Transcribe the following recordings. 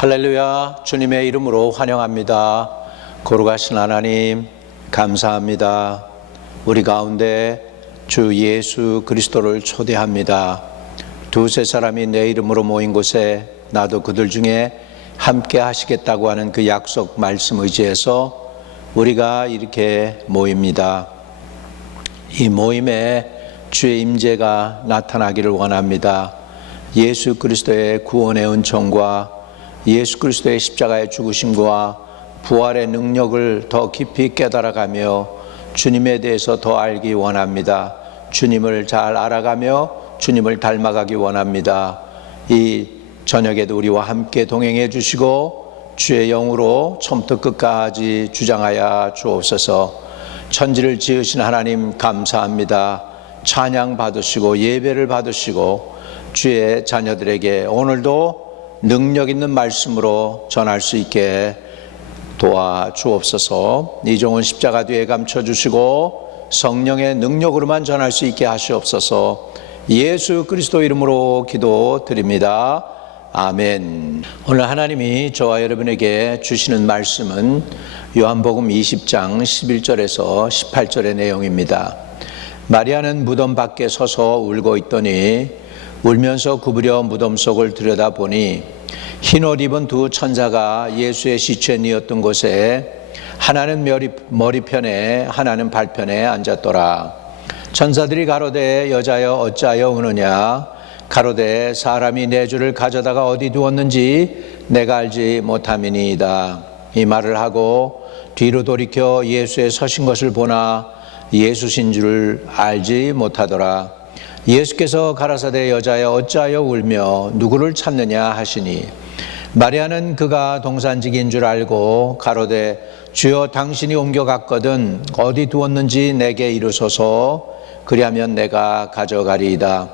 할렐루야. 주님의 이름으로 환영합니다. 거룩하신 하나님 감사합니다. 우리 가운데 주 예수 그리스도를 초대합니다. 두세 사람이 내 이름으로 모인 곳에 나도 그들 중에 함께 하시겠다고 하는 그 약속 말씀 의지해서 우리가 이렇게 모입니다. 이 모임에 주의 임재가 나타나기를 원합니다. 예수 그리스도의 구원의 은총과 예수 그리스도의 십자가의 죽으심과 부활의 능력을 더 깊이 깨달아가며 주님에 대해서 더 알기 원합니다. 주님을 잘 알아가며 주님을 닮아가기 원합니다. 이 저녁에도 우리와 함께 동행해 주시고 주의 영으로 처음부터 끝까지 주장하여 주옵소서. 천지를 지으신 하나님 감사합니다. 찬양 받으시고 예배를 받으시고 주의 자녀들에게 오늘도 능력 있는 말씀으로 전할 수 있게 도와주옵소서. 이 종은 십자가 뒤에 감춰주시고 성령의 능력으로만 전할 수 있게 하시옵소서. 예수 그리스도 이름으로 기도드립니다. 아멘. 오늘 하나님이 저와 여러분에게 주시는 말씀은 요한복음 20장 11절에서 18절의 내용입니다. 마리아는 무덤 밖에 서서 울고 있더니 울면서 구부려 무덤 속을 들여다보니 흰옷 입은 두 천사가 예수의 시체에 뉘었던 곳에 하나는 머리편에 하나는 발편에 앉았더라. 천사들이 가로되 여자여 어찌하여 우느냐. 가로되 사람이 내 주를 가져다가 어디 두었는지 내가 알지 못함이니이다. 이 말을 하고 뒤로 돌이켜 예수의 서신 것을 보나 예수신 줄을 알지 못하더라. 예수께서 가라사대 여자여 어찌하여 울며 누구를 찾느냐 하시니 마리아는 그가 동산직인 줄 알고 가로되 주여 당신이 옮겨갔거든 어디 두었는지 내게 이르소서. 그리하면 내가 가져가리이다.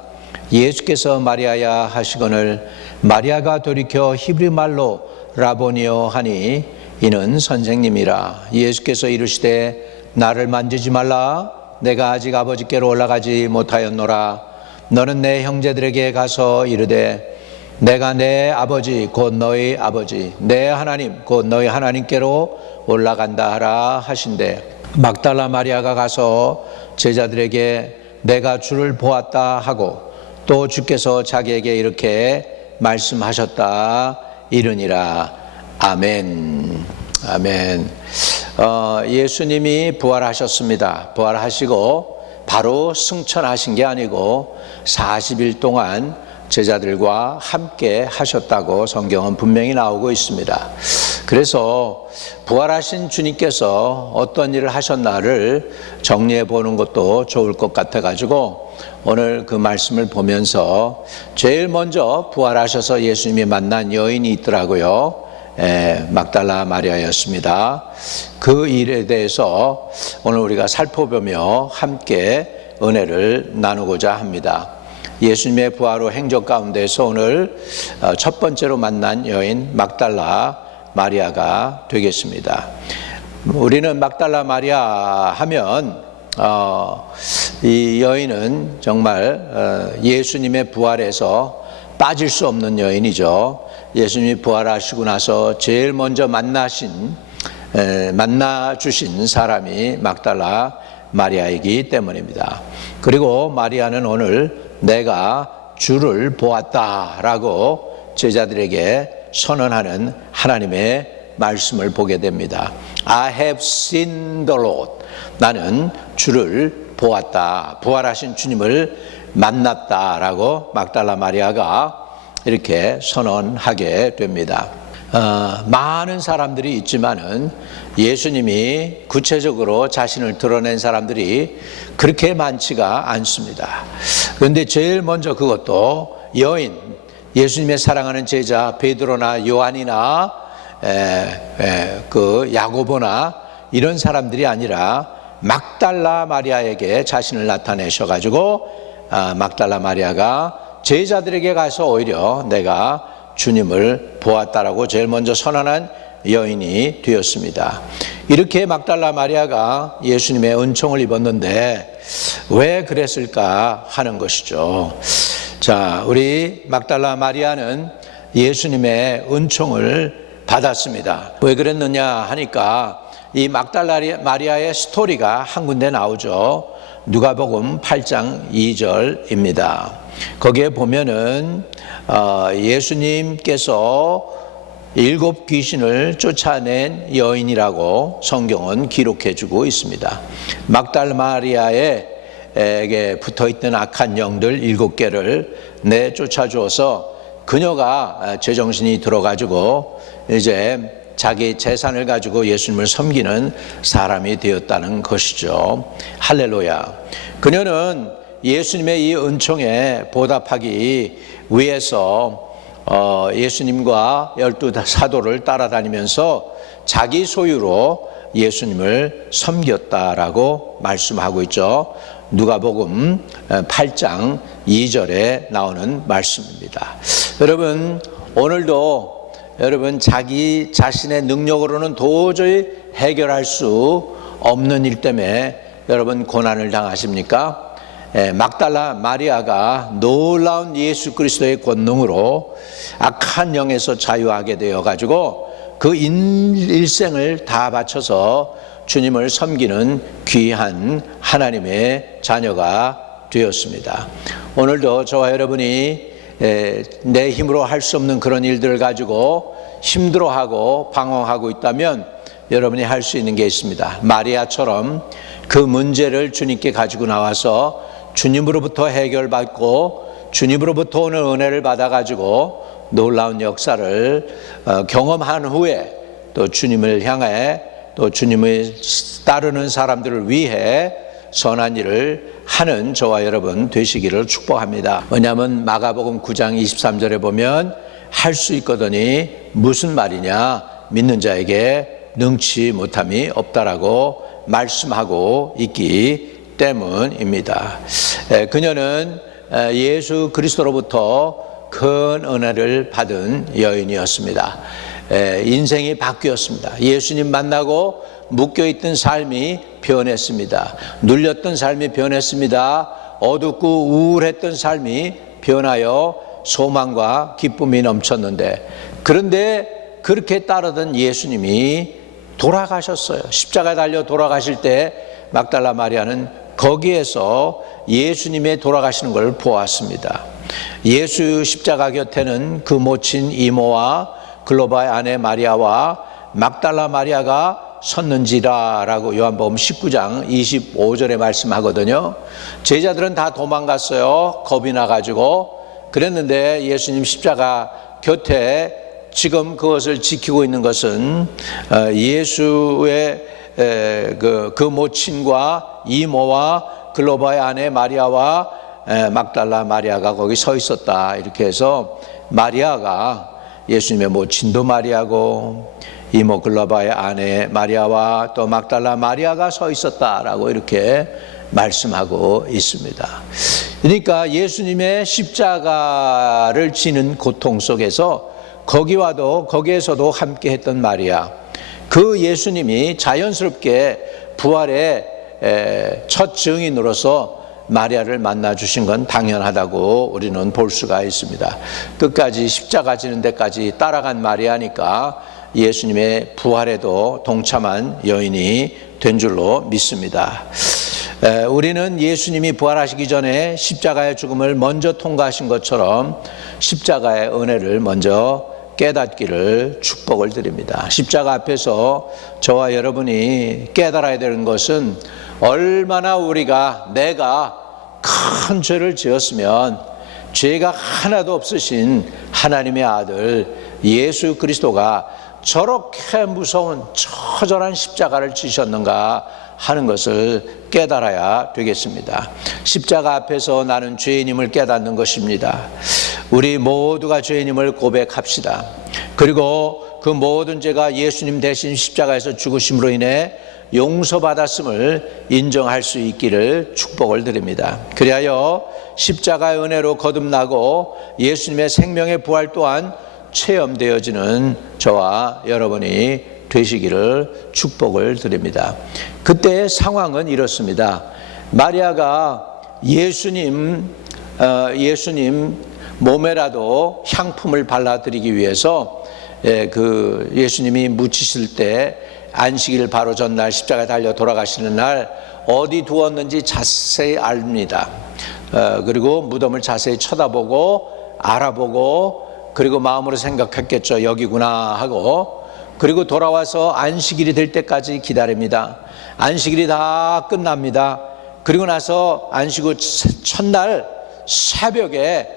예수께서 마리아야 하시거늘 마리아가 돌이켜 히브리 말로 라보니오 하니 이는 선생님이라. 예수께서 이르시되 나를 만지지 말라. 내가 아직 아버지께로 올라가지 못하였노라. 너는 내 형제들에게 가서 이르되 내가 내 아버지 곧 너희 아버지 내 하나님 곧 너희 하나님께로 올라간다 하라 하신대. 막달라 마리아가 가서 제자들에게 내가 주를 보았다 하고 또 주께서 자기에게 이렇게 말씀하셨다 이르니라. 아멘. 아멘. 예수님이 부활하셨습니다. 부활하시고 바로 승천하신 게 아니고 40일 동안 제자들과 함께 하셨다고 성경은 분명히 나오고 있습니다. 그래서 부활하신 주님께서 어떤 일을 하셨나를 정리해 보는 것도 좋을 것 같아 가지고 오늘 그 말씀을 보면서 제일 먼저 부활하셔서 예수님이 만난 여인이 있더라고요. 막달라 마리아였습니다. 그 일에 대해서 오늘 우리가 살펴보며 함께 은혜를 나누고자 합니다. 예수님의 부활 후 행적 가운데서 오늘 첫 번째로 만난 여인 막달라 마리아가 되겠습니다. 우리는 막달라 마리아 하면 이 여인은 정말 예수님의 부활에서 빠질 수 없는 여인이죠. 예수님이 부활하시고 나서 제일 먼저 만나주신 사람이 막달라 마리아이기 때문입니다. 그리고 마리아는 오늘 내가 주를 보았다라고 제자들에게 선언하는 하나님의 말씀을 보게 됩니다. I have seen the Lord. 나는 주를 보았다. 부활하신 주님을 만났다라고 막달라 마리아가 이렇게 선언하게 됩니다. 많은 사람들이 있지만은 예수님이 구체적으로 자신을 드러낸 사람들이 그렇게 많지가 않습니다. 그런데 제일 먼저 그것도 여인, 예수님의 사랑하는 제자 베드로나 요한이나 그 야고보나 이런 사람들이 아니라 막달라 마리아에게 자신을 나타내셔가지고 막달라 마리아가 제자들에게 가서 오히려 내가 주님을 보았다라고 제일 먼저 선언한 여인이 되었습니다. 이렇게 막달라 마리아가 예수님의 은총을 입었는데 왜 그랬을까 하는 것이죠. 자, 우리 막달라 마리아는 예수님의 은총을 받았습니다. 왜 그랬느냐 하니까 이 막달라 마리아의 스토리가 한 군데 나오죠. 누가복음 8장 2절입니다. 거기에 보면은 예수님께서 7 귀신을 쫓아낸 여인이라고 성경은 기록해주고 있습니다. 막달라 마리아에게 붙어있던 악한 영들 7개를 내쫓아 주어서 그녀가 제정신이 들어가지고 이제 자기 재산을 가지고 예수님을 섬기는 사람이 되었다는 것이죠. 할렐루야. 그녀는 예수님의 이 은총에 보답하기 위해서 예수님과 12 사도를 따라다니면서 자기 소유로 예수님을 섬겼다라고 말씀하고 있죠. 누가복음 8장 2절에 나오는 말씀입니다. 여러분, 오늘도 여러분 자기 자신의 능력으로는 도저히 해결할 수 없는 일 때문에 여러분 고난을 당하십니까? 막달라 마리아가 놀라운 예수 그리스도의 권능으로 악한 영에서 자유하게 되어 가지고 그 일생을 다 바쳐서 주님을 섬기는 귀한 하나님의 자녀가 되었습니다. 오늘도 저와 여러분이 내 힘으로 할 수 없는 그런 일들을 가지고 힘들어하고 방황하고 있다면 여러분이 할 수 있는 게 있습니다. 마리아처럼 그 문제를 주님께 가지고 나와서 주님으로부터 해결받고 주님으로부터 오는 은혜를 받아가지고 놀라운 역사를 경험한 후에 또 주님을 향해 또 주님을 따르는 사람들을 위해 선한 일을 하는 저와 여러분 되시기를 축복합니다. 왜냐하면 마가복음 9장 23절에 보면 할 수 있거더니 무슨 말이냐, 믿는 자에게 능치 못함이 없다라고 말씀하고 있기 때문입니다. 그녀는 예수 그리스도로부터 큰 은혜를 받은 여인이었습니다. 인생이 바뀌었습니다. 예수님 만나고 묶여있던 삶이 변했습니다. 눌렸던 삶이 변했습니다. 어둡고 우울했던 삶이 변하여 소망과 기쁨이 넘쳤는데, 그런데 그렇게 따르던 예수님이 돌아가셨어요. 십자가에 달려 돌아가실 때 막달라 마리아는 거기에서 예수님의 돌아가시는 걸 보았습니다. 예수 십자가 곁에는 그 모친 이모와 글로바의 아내 마리아와 막달라 마리아가 섰는지라라고 요한복음 19장 25절에 말씀하거든요. 제자들은 다 도망갔어요. 겁이 나가지고. 그랬는데 예수님 십자가 곁에 지금 그것을 지키고 있는 것은 예수의 그 모친과 이모와 글로바의 아내 마리아와 막달라 마리아가 거기 서 있었다. 이렇게 해서 마리아가 예수님의 모친도 마리아고 이모 글로바의 아내 마리아와 또 막달라 마리아가 서 있었다라고 이렇게 말씀하고 있습니다. 그러니까 예수님의 십자가를 지는 고통 속에서 거기에서도 함께 했던 마리아, 그 예수님이 자연스럽게 부활의 첫 증인으로서 마리아를 만나 주신 건 당연하다고 우리는 볼 수가 있습니다. 끝까지 십자가 지는 데까지 따라간 마리아니까 예수님의 부활에도 동참한 여인이 된 줄로 믿습니다. 우리는 예수님이 부활하시기 전에 십자가의 죽음을 먼저 통과하신 것처럼 십자가의 은혜를 먼저 깨닫기를 축복을 드립니다. 십자가 앞에서 저와 여러분이 깨달아야 되는 것은 얼마나 내가 큰 죄를 지었으면 죄가 하나도 없으신 하나님의 아들 예수 그리스도가 저렇게 무서운 처절한 십자가를 지셨는가 하는 것을 깨달아야 되겠습니다. 십자가 앞에서 나는 죄인임을 깨닫는 것입니다. 우리 모두가 죄인임을 고백합시다. 그리고 그 모든 죄가 예수님 대신 십자가에서 죽으심으로 인해 용서받았음을 인정할 수 있기를 축복을 드립니다. 그리하여 십자가의 은혜로 거듭나고 예수님의 생명의 부활 또한 체험되어지는 저와 여러분이 되시기를 축복을 드립니다. 그때의 상황은 이렇습니다. 마리아가 예수님 몸에라도 향품을 발라드리기 위해서 그 예수님이 묻히실 때 안식일 바로 전날 십자가에 달려 돌아가시는 날 어디 두었는지 자세히 압니다. 그리고 무덤을 자세히 쳐다보고 알아보고 그리고 마음으로 생각했겠죠. 여기구나 하고 그리고 돌아와서 안식일이 될 때까지 기다립니다. 안식일이 다 끝납니다. 그리고 나서 안식 후 첫날 새벽에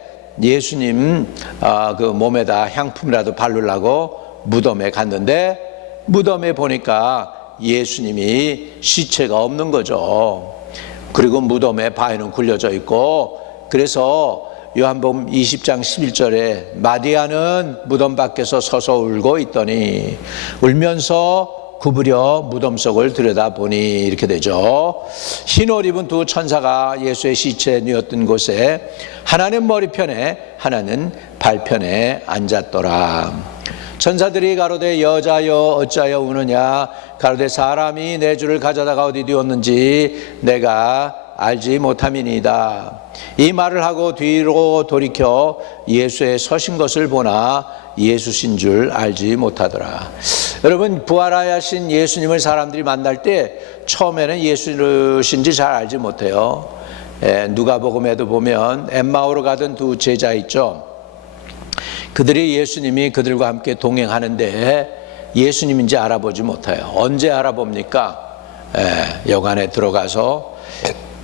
예수님 그 몸에다 향품이라도 바르려고 무덤에 갔는데 무덤에 보니까 예수님이 시체가 없는 거죠. 그리고 무덤에 바위는 굴려져 있고 그래서 요한복음 20장 11절에 마리아는 무덤 밖에서 서서 울고 있더니 울면서 구부려 무덤 속을 들여다보니 이렇게 되죠. 흰 옷 입은 두 천사가 예수의 시체에 누웠던 곳에 하나는 머리편에 하나는 발편에 앉았더라. 천사들이 가로되 여자여 어찌하여 우느냐 가로되 사람이 내 주를 가져다가 어디 두었는지 내가 알지 못함이니이다. 이 말을 하고 뒤로 돌이켜 예수의 서신 것을 보나 예수신 줄 알지 못하더라. 여러분 부활하신 예수님을 사람들이 만날 때 처음에는 예수신지 잘 알지 못해요. 누가복음에도 보면 엠마오로 가던 두 제자 있죠. 그들이 예수님이 그들과 함께 동행하는데 예수님인지 알아보지 못해요. 언제 알아봅니까? 여관에 들어가서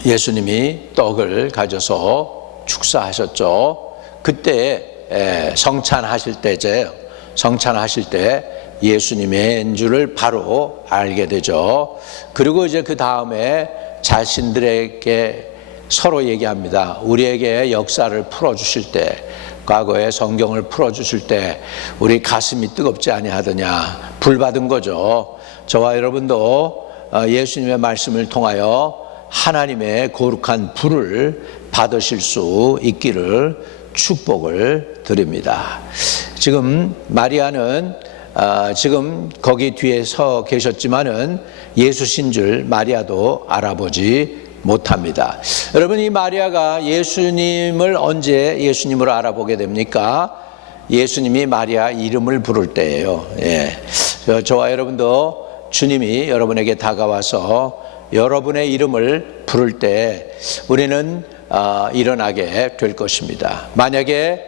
예수님이 떡을 가져서 축사하셨죠. 그때 성찬하실 때죠. 성찬하실 때 예수님의 줄을 바로 알게 되죠. 그리고 이제 그 다음에 자신들에게 서로 얘기합니다. 우리에게 역사를 풀어주실 때 과거에 성경을 풀어주실 때 우리 가슴이 뜨겁지 아니하더냐 불 받은 거죠. 저와 여러분도 예수님의 말씀을 통하여 하나님의 거룩한 불을 받으실 수 있기를 축복을 드립니다. 지금 마리아는 지금 거기 뒤에 서 계셨지만은 예수신 줄 마리아도 알아보지 못합니다. 여러분 이 마리아가 예수님을 언제 예수님으로 알아보게 됩니까? 예수님이 마리아 이름을 부를 때예요. 저와 여러분도 주님이 여러분에게 다가와서 여러분의 이름을 부를 때 우리는 일어나게 될 것입니다. 만약에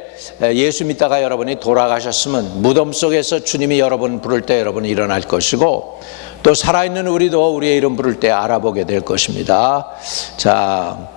예수 믿다가 여러분이 돌아가셨으면 무덤 속에서 주님이 여러분 부를 때 여러분이 일어날 것이고 또 살아있는 우리도 우리의 이름 부를 때 알아보게 될 것입니다. 자,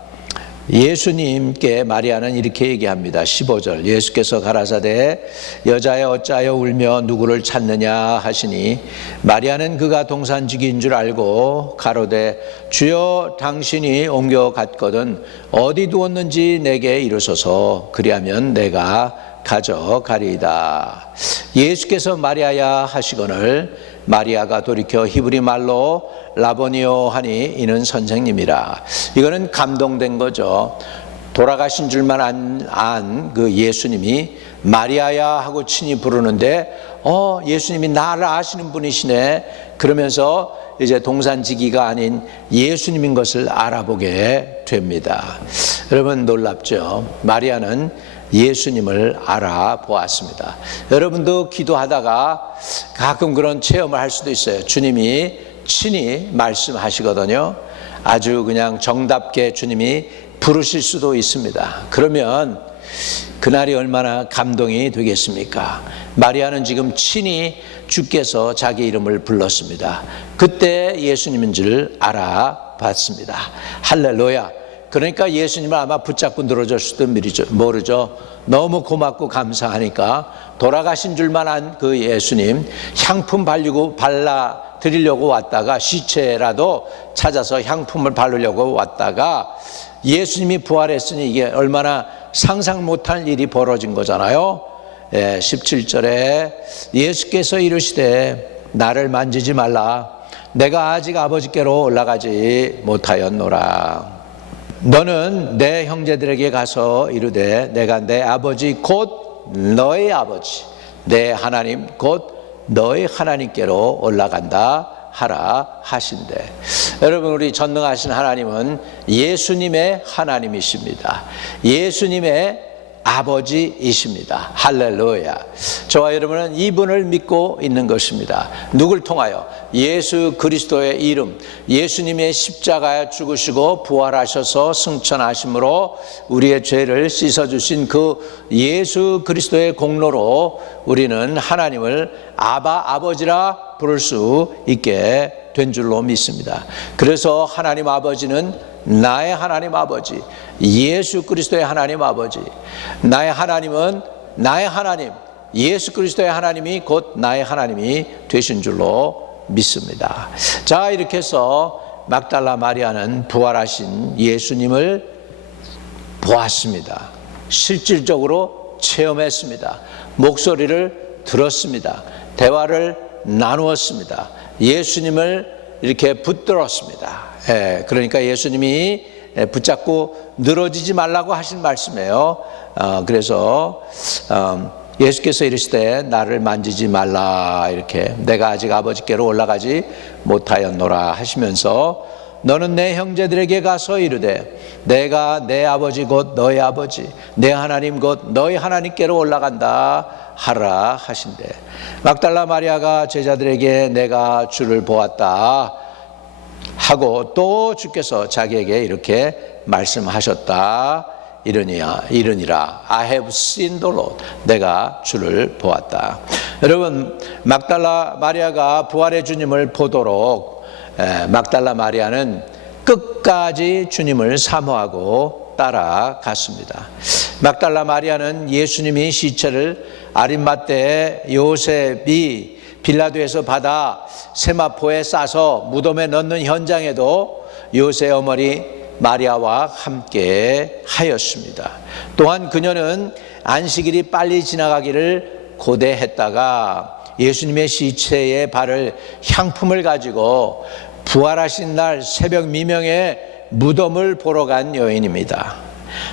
예수님께 마리아는 이렇게 얘기합니다. 15절 예수께서 가라사대 여자여 어찌하여 울며 누구를 찾느냐 하시니 마리아는 그가 동산지기인 줄 알고 가로되 주여 당신이 옮겨갔거든 어디 두었는지 내게 이르소서 그리하면 내가 가져가리이다. 예수께서 마리아야 하시거늘 마리아가 돌이켜 히브리 말로 라보니오 하니 이는 선생님이라. 이거는 감동된 거죠. 돌아가신 줄만 안 그 예수님이 마리아야 하고 친히 부르는데 예수님이 나를 아시는 분이시네 그러면서 이제 동산지기가 아닌 예수님인 것을 알아보게 됩니다. 여러분 놀랍죠? 마리아는 예수님을 알아보았습니다. 여러분도 기도하다가 가끔 그런 체험을 할 수도 있어요. 주님이 친히 말씀하시거든요. 아주 그냥 정답게 주님이 부르실 수도 있습니다. 그러면 그날이 얼마나 감동이 되겠습니까? 마리아는 지금 친히 주께서 자기 이름을 불렀습니다. 그때 예수님인 줄 알아봤습니다. 할렐루야. 그러니까 예수님을 아마 붙잡고 늘어졌을지도 모르죠. 너무 고맙고 감사하니까 돌아가신 줄만 안 그 예수님 향품 발라 드리려고 왔다가 시체라도 찾아서 향품을 바르려고 왔다가 예수님이 부활했으니 이게 얼마나 상상 못할 일이 벌어진 거잖아요. 17절에 예수께서 이르시되 나를 만지지 말라 내가 아직 아버지께로 올라가지 못하였노라. 너는 내 형제들에게 가서 이르되 내가 내 아버지 곧 너의 아버지 내 하나님 곧 너의 하나님께로 올라간다 하라 하신대. 여러분 우리 전능하신 하나님은 예수님의 하나님이십니다. 예수님의 아버지이십니다. 할렐루야. 저와 여러분은 이분을 믿고 있는 것입니다. 누굴 통하여? 예수 그리스도의 이름, 예수님의 십자가에 죽으시고 부활하셔서 승천하심으로 우리의 죄를 씻어주신 그 예수 그리스도의 공로로 우리는 하나님을 아버지라 부를 수 있게 된 줄로 믿습니다. 그래서 하나님 아버지는 나의 하나님 아버지, 예수 그리스도의 하나님 아버지, 나의 하나님은 나의 하나님, 예수 그리스도의 하나님이 곧 나의 하나님이 되신 줄로 믿습니다. 자, 이렇게 해서 막달라 마리아는 부활하신 예수님을 보았습니다. 실질적으로 체험했습니다. 목소리를 들었습니다. 대화를 나누었습니다. 예수님을 이렇게 붙들었습니다. 그러니까 예수님이 붙잡고 늘어지지 말라고 하신 말씀이에요. 그래서 예수께서 이르시되 나를 만지지 말라, 이렇게 내가 아직 아버지께로 올라가지 못하였노라 하시면서 너는 내 형제들에게 가서 이르되 내가 내 아버지 곧 너희 아버지, 내 하나님 곧 너희 하나님께로 올라간다 하라 하신대. 막달라 마리아가 제자들에게 내가 주를 보았다 하고 또 주께서 자기에게 이렇게 말씀하셨다. 이러니라 I have seen the Lord. 내가 주를 보았다. 여러분, 막달라 마리아가 부활의 주님을 보도록 막달라 마리아는 끝까지 주님을 사모하고 따라갔습니다. 막달라 마리아는 예수님이 시체를 아림마떼 요셉이 빌라도에서 받아 세마포에 싸서 무덤에 넣는 현장에도 요셉 어머니 마리아와 함께 하였습니다. 또한 그녀는 안식일이 빨리 지나가기를 고대했다가 예수님의 시체에 바를 향품을 가지고 부활하신 날 새벽 미명에 무덤을 보러 간 여인입니다.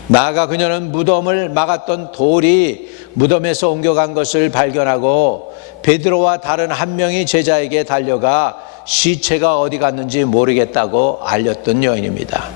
나아가 그녀는 무덤을 막았던 돌이 무덤에서 옮겨간 것을 발견하고 베드로와 다른 한 명의 제자에게 달려가 시체가 어디 갔는지 모르겠다고 알렸던 여인입니다.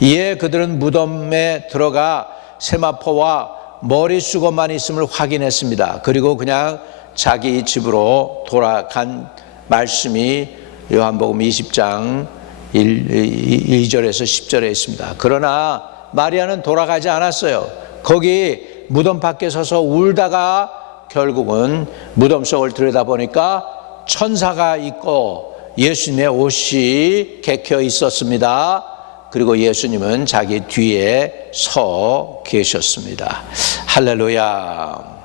이에 그들은 무덤에 들어가 세마포와 머리수건만 있음을 확인했습니다. 그리고 그냥 자기 집으로 돌아간 말씀이 요한복음 20장 1절에서 10절에 있습니다. 그러나 마리아는 돌아가지 않았어요. 거기 무덤 밖에 서서 울다가 결국은 무덤 속을 들여다보니까 천사가 있고 예수님의 옷이 개켜 있었습니다. 그리고 예수님은 자기 뒤에 서 계셨습니다. 할렐루야.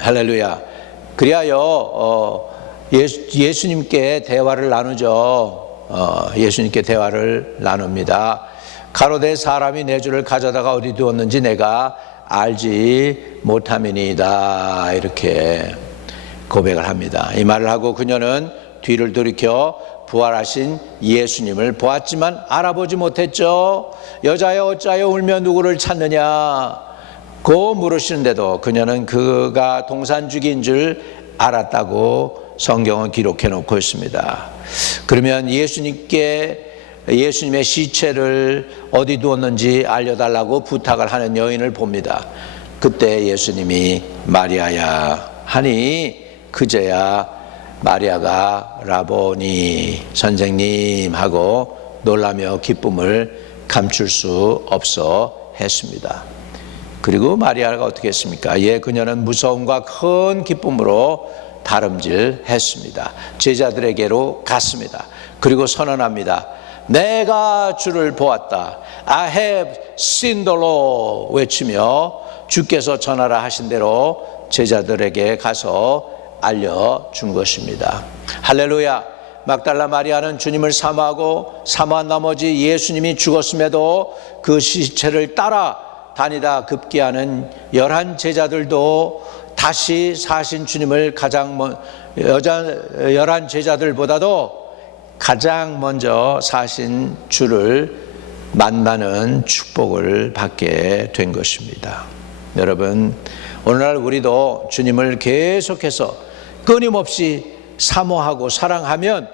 할렐루야. 그리하여 예수님께 대화를 나누죠. 예수님께 대화를 나눕니다. 가로되 사람이 내 주를 가져다가 어디 두었는지 내가 알지 못함이니이다, 이렇게 고백을 합니다. 이 말을 하고 그녀는 뒤를 돌이켜 부활하신 예수님을 보았지만 알아보지 못했죠. 여자여 어찌하여 울며 누구를 찾느냐 고 물으시는데도 그녀는 그가 동산주기인 줄 알았다고 성경은 기록해 놓고 있습니다. 그러면 예수님의 시체를 어디 두었는지 알려달라고 부탁을 하는 여인을 봅니다. 그때 예수님이 마리아야 하니 그제야 마리아가 라보니 선생님 하고 놀라며 기쁨을 감출 수 없어 했습니다. 그리고 마리아가 어떻게 했습니까? 그녀는 무서움과 큰 기쁨으로 다름질했습니다. 제자들에게로 갔습니다. 그리고 선언합니다. 내가 주를 보았다. I have seen the Lord 외치며 주께서 전하라 하신 대로 제자들에게 가서 알려준 것입니다. 할렐루야. 막달라 마리아는 주님을 사모한 나머지 예수님이 죽었음에도 그 시체를 따라 다니다 급기야는 11 제자들도 다시 사신 주님을 11 제자들보다도 가장 먼저 사신 주를 만나는 축복을 받게 된 것입니다. 여러분, 오늘날 우리도 주님을 계속해서 끊임없이 사모하고 사랑하면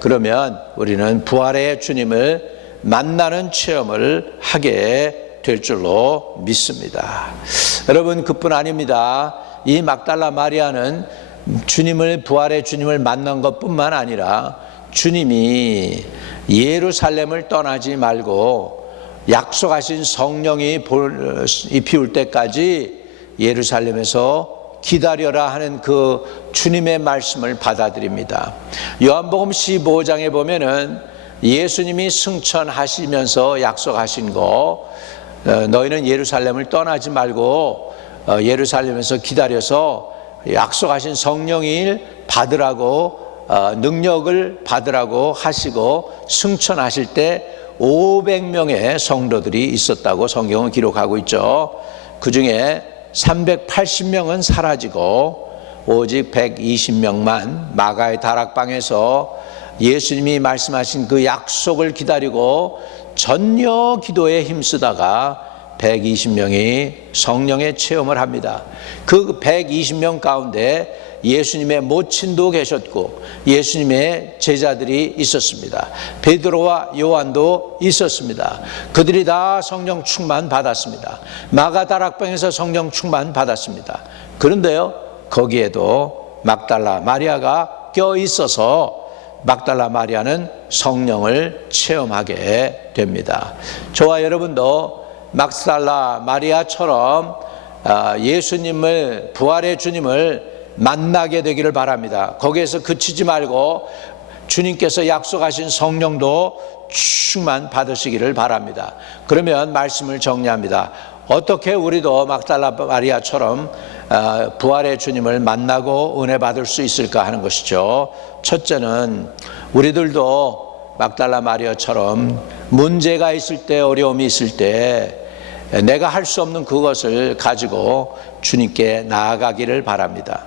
그러면 우리는 부활의 주님을 만나는 체험을 하게 될 줄로 믿습니다. 여러분, 그뿐 아닙니다. 이 막달라 마리아는 부활의 주님을 만난 것뿐만 아니라 주님이 예루살렘을 떠나지 말고 약속하신 성령이 비올 때까지 예루살렘에서 기다려라 하는 그 주님의 말씀을 받아들입니다. 요한복음 15장에 보면은 예수님이 승천하시면서 약속하신 거, 너희는 예루살렘을 떠나지 말고 예루살렘에서 기다려서 약속하신 성령을 받으라고, 능력을 받으라고 하시고 승천하실 때 500명의 성도들이 있었다고 성경은 기록하고 있죠. 그 중에 380명은 사라지고 오직 120명만 마가의 다락방에서 예수님이 말씀하신 그 약속을 기다리고 전혀 기도에 힘쓰다가 120명이 성령의 체험을 합니다. 그 120명 가운데 예수님의 모친도 계셨고 예수님의 제자들이 있었습니다. 베드로와 요한도 있었습니다. 그들이 다 성령 충만 받았습니다. 마가 다락방에서 성령 충만 받았습니다. 그런데요, 거기에도 막달라 마리아가 껴 있어서 막달라 마리아는 성령을 체험하게 됩니다. 저와 여러분도 막달라 마리아처럼 예수님을, 부활의 주님을 만나게 되기를 바랍니다. 거기에서 그치지 말고 주님께서 약속하신 성령도 충만 받으시기를 바랍니다. 그러면 말씀을 정리합니다. 어떻게 우리도 막달라 마리아처럼 부활의 주님을 만나고 은혜 받을 수 있을까 하는 것이죠. 첫째는 우리들도 막달라 마리아처럼 문제가 있을 때, 어려움이 있을 때 내가 할 수 없는 그것을 가지고 주님께 나아가기를 바랍니다.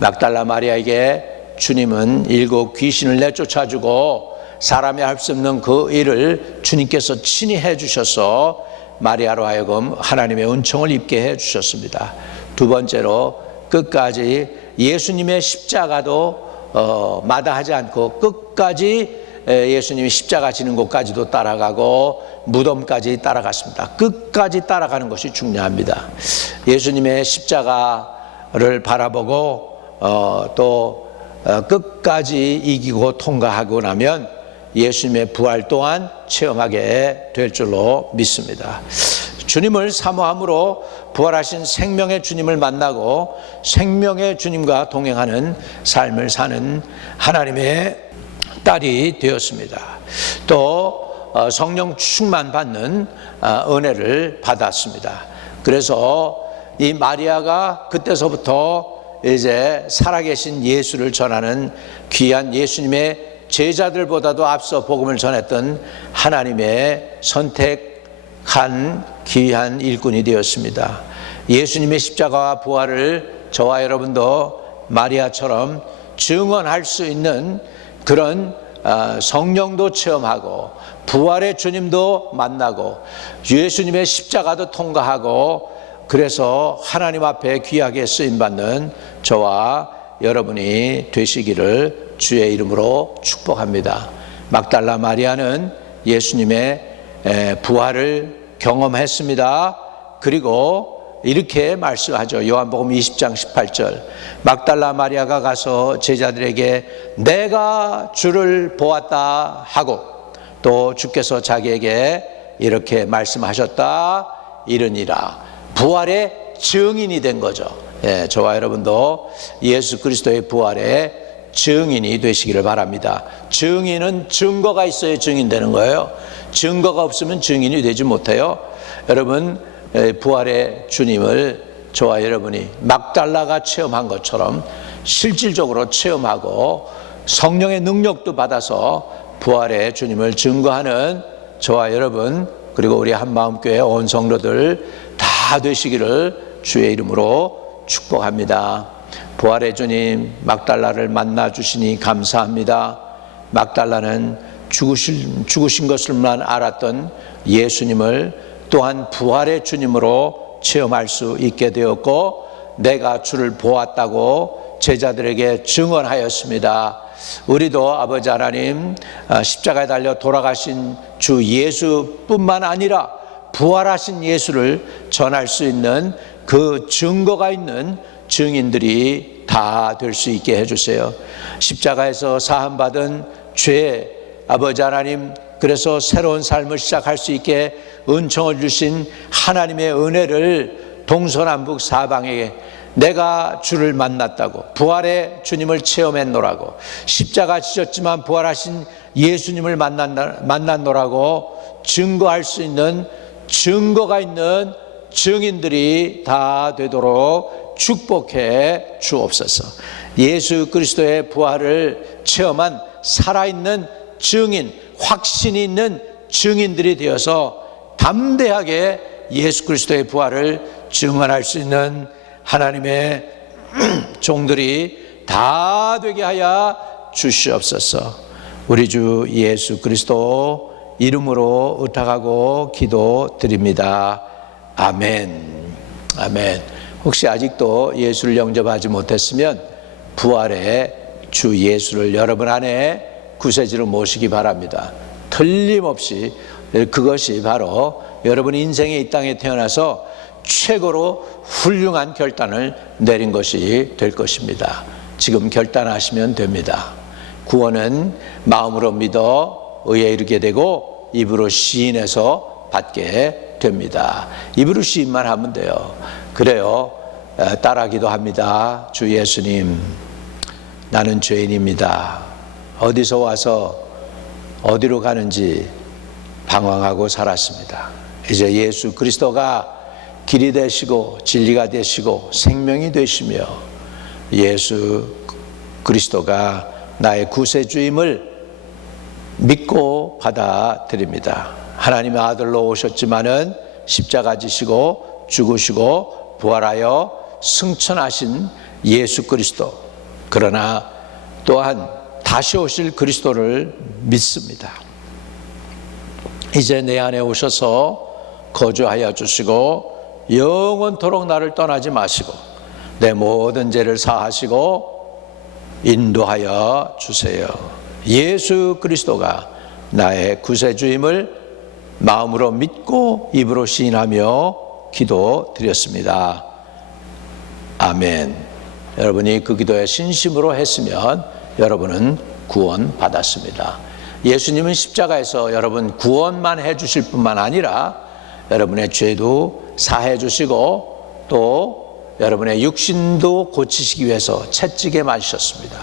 막달라 마리아에게 주님은 7 귀신을 내쫓아주고 사람이 할 수 없는 그 일을 주님께서 친히 해주셔서 마리아로 하여금 하나님의 은총을 입게 해주셨습니다. 두 번째로 끝까지 예수님의 십자가도 마다하지 않고 끝까지 예수님이 십자가 지는 곳까지도 따라가고 무덤까지 따라갔습니다. 끝까지 따라가는 것이 중요합니다. 예수님의 십자가를 바라보고 또 끝까지 이기고 통과하고 나면 예수님의 부활 또한 체험하게 될 줄로 믿습니다. 주님을 사모함으로 부활하신 생명의 주님을 만나고 생명의 주님과 동행하는 삶을 사는 하나님의 딸이 되었습니다. 또 성령 충만 받는 은혜를 받았습니다. 그래서 이 마리아가 그때서부터 이제 살아계신 예수를 전하는 귀한 예수님의 제자들보다도 앞서 복음을 전했던 하나님의 선택한 귀한 일꾼이 되었습니다. 예수님의 십자가와 부활을 저와 여러분도 마리아처럼 증언할 수 있는 그런 성령도 체험하고 부활의 주님도 만나고 예수님의 십자가도 통과하고 그래서 하나님 앞에 귀하게 쓰임받는 저와 여러분이 되시기를 주의 이름으로 축복합니다. 막달라 마리아는 예수님의 부활을 경험했습니다. 그리고 이렇게 말씀하죠. 요한복음 20장 18절. 막달라 마리아가 가서 제자들에게 내가 주를 보았다 하고 또 주께서 자기에게 이렇게 말씀하셨다 이르니라. 부활의 증인이 된 거죠. 저와 여러분도 예수 그리스도의 부활의 증인이 되시기를 바랍니다. 증인은 증거가 있어야 증인되는 거예요. 증거가 없으면 증인이 되지 못해요. 여러분, 부활의 주님을 저와 여러분이 막달라가 체험한 것처럼 실질적으로 체험하고 성령의 능력도 받아서 부활의 주님을 증거하는 저와 여러분 그리고 우리 한마음교회 온 성도들 다 되시기를 주의 이름으로 축복합니다. 부활의 주님 막달라를 만나 주시니 감사합니다. 막달라는 죽으신 것을만 알았던 예수님을 또한 부활의 주님으로 체험할 수 있게 되었고 내가 주를 보았다고 제자들에게 증언하였습니다. 우리도 아버지 하나님 십자가에 달려 돌아가신 주 예수뿐만 아니라 부활하신 예수를 전할 수 있는 그 증거가 있는 증인들이 다 될 수 있게 해주세요. 십자가에서 사함받은 죄, 아버지 하나님, 그래서 새로운 삶을 시작할 수 있게 은총을 주신 하나님의 은혜를 동서남북 사방에 내가 주를 만났다고, 부활의 주님을 체험했노라고, 십자가 지셨지만 부활하신 예수님을 만났노라고 증거할 수 있는 증거가 있는 증인들이 다 되도록 축복해 주옵소서. 예수 그리스도의 부활을 체험한 살아있는 증인, 확신이 있는 증인들이 되어서 담대하게 예수 그리스도의 부활을 증언할 수 있는 하나님의 종들이 다 되게 하여 주시옵소서. 우리 주 예수 그리스도 이름으로 의탁하고 기도드립니다. 아멘. 아멘. 혹시 아직도 예수를 영접하지 못했으면 부활의 주 예수를 여러분 안에 구세주로 모시기 바랍니다. 틀림없이 그것이 바로 여러분 인생의 이 땅에 태어나서 최고로 훌륭한 결단을 내린 것이 될 것입니다. 지금 결단하시면 됩니다. 구원은 마음으로 믿어 의에 이르게 되고 입으로 시인해서 받게 됩니다. 입으로 시인만 하면 돼요. 그래요. 따라하기도 합니다. 주 예수님, 나는 죄인입니다. 어디서 와서 어디로 가는지 방황하고 살았습니다. 이제 예수 그리스도가 길이 되시고 진리가 되시고 생명이 되시며 예수 그리스도가 나의 구세주임을 믿고 받아들입니다. 하나님의 아들로 오셨지만은 십자가 지시고 죽으시고 부활하여 승천하신 예수 그리스도, 그러나 또한 다시 오실 그리스도를 믿습니다. 이제 내 안에 오셔서 거주하여 주시고 영원토록 나를 떠나지 마시고 내 모든 죄를 사하시고 인도하여 주세요. 예수 그리스도가 나의 구세주임을 마음으로 믿고 입으로 시인하며 기도드렸습니다. 아멘. 여러분이 그 기도에 진심으로 했으면 여러분은 구원 받았습니다. 예수님은 십자가에서 여러분 구원만 해 주실 뿐만 아니라 여러분의 죄도 사해 주시고 또 여러분의 육신도 고치시기 위해서 채찍에 맞으셨습니다.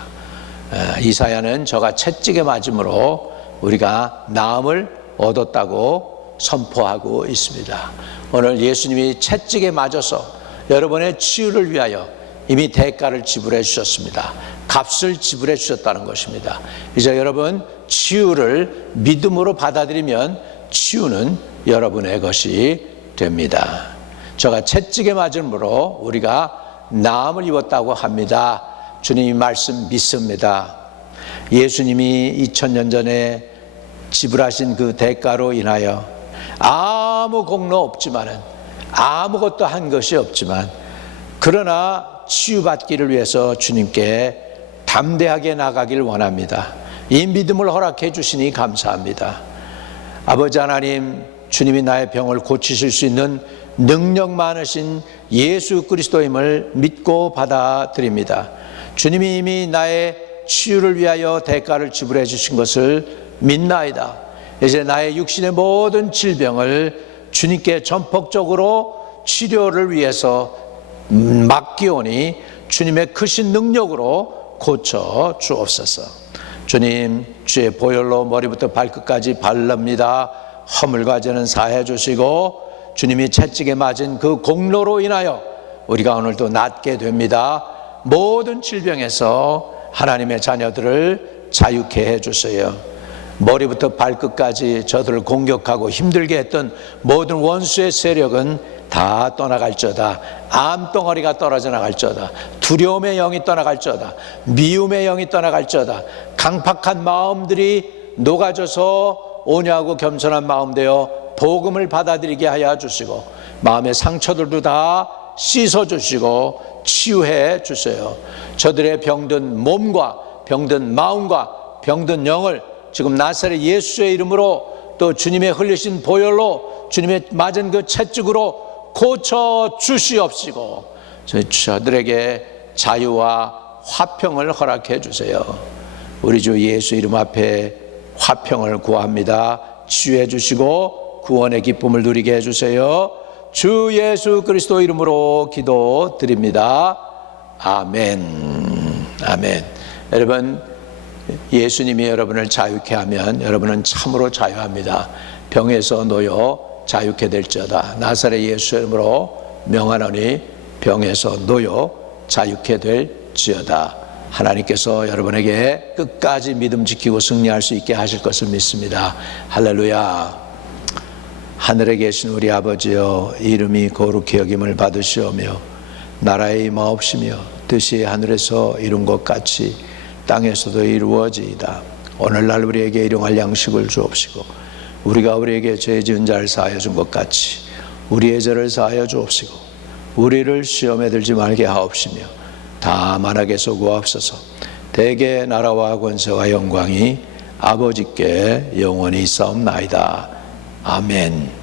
이사야는 저가 채찍에 맞음으로 우리가 나음을 얻었다고 선포하고 있습니다. 오늘 예수님이 채찍에 맞아서 여러분의 치유를 위하여 이미 대가를 지불해 주셨습니다. 값을 지불해 주셨다는 것입니다. 이제 여러분 치유를 믿음으로 받아들이면 치유는 여러분의 것이 됩니다. 저가 채찍에 맞음으로 우리가 나음을 입었다고 합니다. 주님이 말씀 믿습니다. 예수님이 2000년 전에 지불하신 그 대가로 인하여 아무 공로 없지만은 아무것도 한 것이 없지만 그러나 치유받기를 위해서 주님께 담대하게 나가길 원합니다. 이 믿음을 허락해 주시니 감사합니다. 아버지 하나님, 주님이 나의 병을 고치실 수 있는 능력 많으신 예수 그리스도임을 믿고 받아들입니다. 주님이 이미 나의 치유를 위하여 대가를 지불해 주신 것을 믿나이다. 이제 나의 육신의 모든 질병을 주님께 전폭적으로 치료를 위해서 맡기오니 주님의 크신 능력으로 고쳐 주옵소서. 주님, 주의 보혈로 머리부터 발끝까지 바릅니다. 허물과 죄는 사해 주시고 주님이 채찍에 맞은 그 공로로 인하여 우리가 오늘도 낫게 됩니다. 모든 질병에서 하나님의 자녀들을 자유케 해 주세요. 머리부터 발끝까지 저들을 공격하고 힘들게 했던 모든 원수의 세력은 다 떠나갈지어다. 암덩어리가 떨어져 나갈지어다. 두려움의 영이 떠나갈지어다. 미움의 영이 떠나갈지어다. 강팍한 마음들이 녹아져서 온유하고 겸손한 마음 되어 복음을 받아들이게 하여 주시고 마음의 상처들도 다 씻어주시고 치유해 주세요. 저들의 병든 몸과 병든 마음과 병든 영을 지금 나사렛 예수의 이름으로 또 주님의 흘리신 보혈로 주님의 맞은 그 채찍으로 고쳐 주시옵시고 저들에게 자유와 화평을 허락해 주세요. 우리 주 예수 이름 앞에 화평을 구합니다. 치유해 주시고 구원의 기쁨을 누리게 해주세요. 주 예수 그리스도 이름으로 기도드립니다. 아멘. 아멘. 여러분, 예수님이 여러분을 자유케 하면 여러분은 참으로 자유합니다. 병에서 놓여 자유케 될지어다. 나사렛 예수 이름으로 명하노니 병에서 놓여 자유케 될지어다. 하나님께서 여러분에게 끝까지 믿음 지키고 승리할 수 있게 하실 것을 믿습니다. 할렐루야. 하늘에 계신 우리 아버지여, 이름이 거룩히 여김을 받으시오며 나라의 임하옵시며 뜻이 하늘에서 이룬 것 같이 땅에서도 이루어지이다. 오늘날 우리에게 일용할 양식을 주옵시고 우리가 우리에게 죄 지은 자를 사하여 준 것 같이 우리의 죄를 사하여 주옵시고 우리를 시험에 들지 말게 하옵시며 다만 악에서 구하옵소서. 대개 나라와 권세와 영광이 아버지께 영원히 있사옵나이다. 아멘.